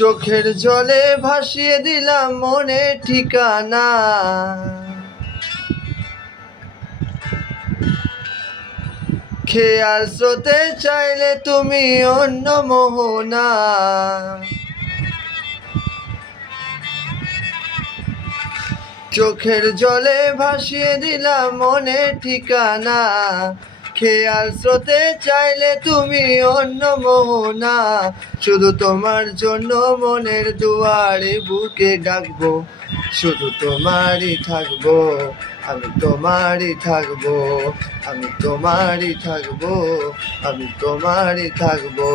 চোখের জলে ভাসিয়ে দিলাম মনের ঠিকানা। খেয়াল স্রোতে চাইলে তুমি অন্য মোহনা। চোখের জলে ভাসিয়ে দিলাম মনের ঠিকানা। খেয়াল স্রোতে চাইলে তুমি অন্য মোহনা। শুধু তোমার জন্য মনের দুয়ারে বুকে ডাকবো, শুধু তোমারই থাকবো, আমি তোমারই থাকবো, আমি তোমারই থাকবো, আমি তোমারই থাকবো।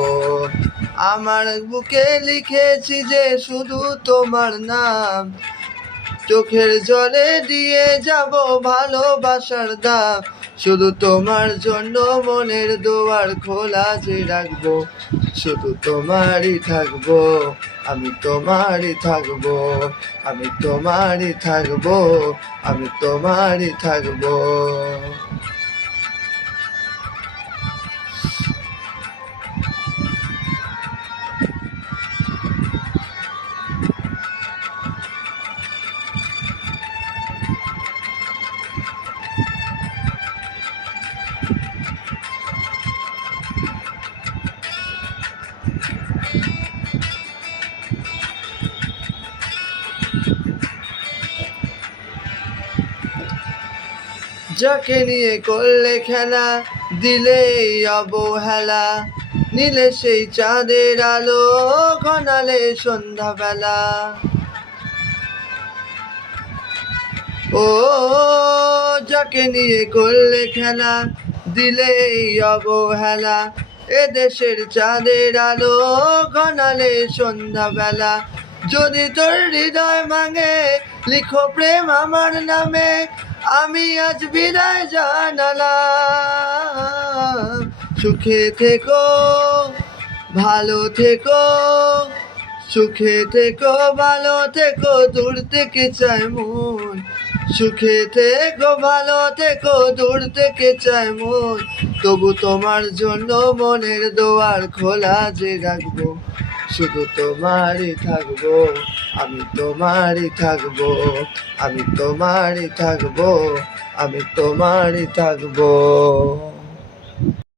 আমার বুকে লিখেছি যে শুধু তোমার নাম, চোখের জলে দিয়ে যাব ভালোবাসার দাম। শুধু তোমার জন্য মনের দুয়ার খোলা যে রাখবো, শুধু তোমারই থাকবো, আমি তোমারই থাকবো, আমি তোমারই থাকবো, আমি তোমারই থাকবো। যাকে নিয়ে করলে খেলা, দিলেই অবহেলা, নিলে সেই চাঁদের আলো, ঘনালে সন্ধ্যাবেলা। ও যাকে নিয়ে করলে খেলা, দিলেই অবহেলা, এদেশের চাঁদের আলো, ঘনালে সন্ধ্যাবেলা। যদি তোর হৃদয় ভাঙে, লিখো প্রেম আমার নামে, আমি আজ বিদায় জানালাম। সুখে থেকো, ভালো থেকো, সুখে থেকো, ভালো থেকো, দূর থেকে চাই মন। সুখে থেকো, ভালো থেকো, দূর থেকে চাই মন। তবু তোমার জন্য মনের দুয়ার খোলা যে রাখবো, শুধু তোমারই থাকবো, আমি তোমারই থাকবো, আমি তোমারই থাকবো, আমি তোমারই থাকবো।